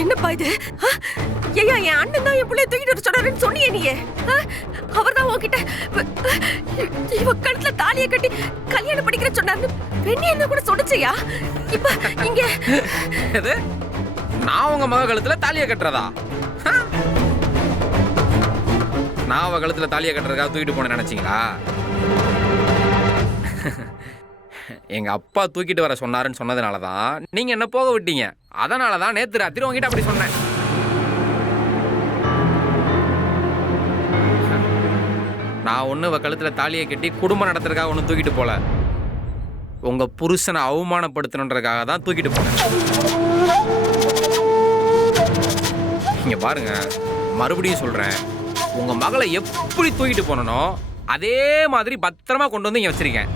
என்னப்பா இது? ஐயா, என் அண்ணன் தான் என் பிள்ளைய தூக்கிட்டு வர சொன்னாருன்னு சொன்னியே நீ. அவர் தான் உன்கிட்ட இவ கழுத்துல தாலியை கட்டி கல்யாணம் பண்ணிக்கிற சொன்னாரு. பெண்ணி என்ன கூட சொன்னிச்சையா? இப்ப இங்க எது? நான் உங்க மக கழுத்துல தாலியை கட்டுறதா? நான் அவ கழுத்துல தாலியை கட்டுறதுக்காக தூக்கிட்டு போன நினைச்சீங்களா? எங்க அப்பா தூக்கிட்டு வர சொன்னாருன்னு சொன்னதுனாலதான் நீங்க என்ன போக விட்டீங்க. அதனாலதான் நேத்து ராத்திரி உங்ககிட்ட அப்படி சொன்னேன். நான் ஒண்ணு அவ கழுத்துல தாலியை கட்டி குடும்பம் நடத்துறதுக்காக ஒண்ணு தூக்கிட்டு போல. உங்க புருஷனை அவமானப்படுத்தணுன்றதுக்காக தான் தூக்கிட்டு போனேன். இங்க பாருங்க, மறுபடியும் சொல்றேன், உங்க மகளை எப்படி தூக்கிட்டு போனனோ அதே மாதிரி பத்திரமா கொண்டு வந்து இங்க வச்சிருக்கேன்.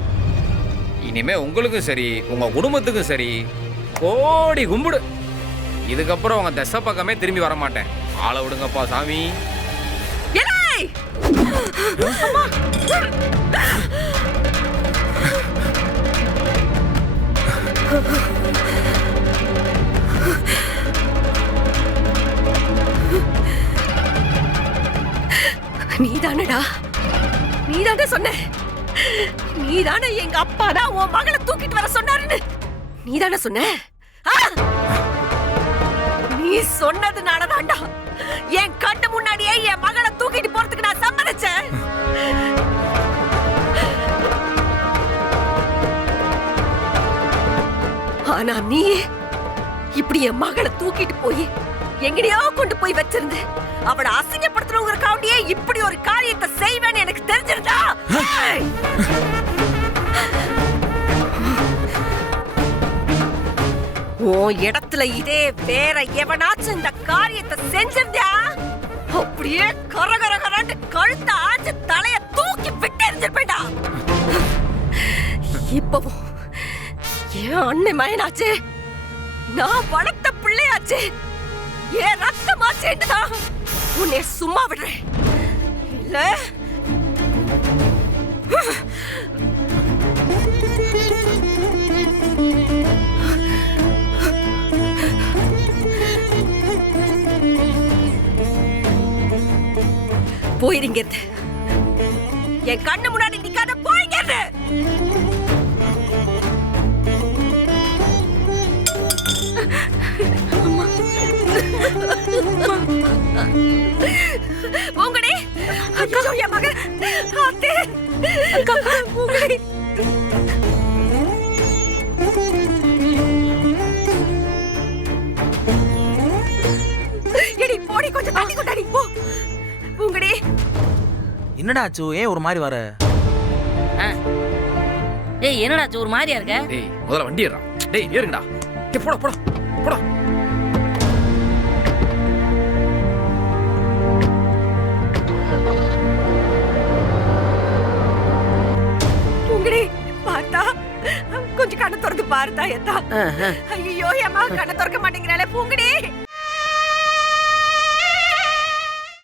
இனிமே உங்களுக்கும் சரி உங்க குடும்பத்துக்கும் சரி கோடி கும்பிடு. இதுக்கப்புறம் உங்க திசை பக்கமே திரும்பி வர மாட்டேன். ஆளை விடுங்கப்பா சாமி. நீதானடா, நீதானே சொன்ன. நீதானே எங்க அப்பா தான் உன் மகளை தூக்கிட்டு வர சொன்னாருன்னு நீதானே சொன்ன. நீ சொன்னதுனாலதான்டா என் கண்ணு முன்னாடியே என் மகளை தூக்கிட்டு போறதுக்கு நான் சம்மதிச்சேன். ஆனா நீ இப்படி என் மகளை தூக்கிட்டு போய் எங்கடையோ கொண்டு போய் வச்சிருந்து அவளை அசிங்கப்படுத்தணுங்கிறக்காண்டியே இப்படி ஒரு காரியத்தை செய்வேன்னு எனக்கு தெரிஞ்சிருந்தா உன் இடத்துல இதே வேற எவனாச்சும் இந்த காரியத்தை செஞ்சிருந்தா அப்படியே கரகரகராண்டு கழுத்தை ஆஞ்சு தலைய தூக்கி விட்டு எரிஞ்சிருப்பேன்டா. இப்பவும் என் அண்ணன் மயனாச்சு, நான் வளர்த்த பிள்ளையாச்சு, என் ரத்தமாச்சேன்னுதான் உன்னை சும்மா விடுறேன். இல்ல போயிருங்க. என் கண்ணு முன்னாடி நிக்காத, போயிருங்க. உங்களே அக்கா, என் மகன் அத்தே அக்கா, உங்களே எடி போடி, கொஞ்சம் தள்ளி கொண்டாடி போ. உங்களே என்னடா ஆச்சு? ஏன் ஒரு மாதிரி வர? ஏய், என்னடா ஆச்சு? ஒரு மாதிரியா இருக்க? டேய், முதல்ல வண்டி ஏறா. டேய் ஏறுங்கடா. டேய் போடா போடா போடா. உங்களே பார்த்தா கொஞ்சம் கண்ணை திறந்து பாருதா. எத்தா ஐயோ, என் மகன் கண்ணை திறக்க மாட்டேங்கிறாளே. பூங்கடி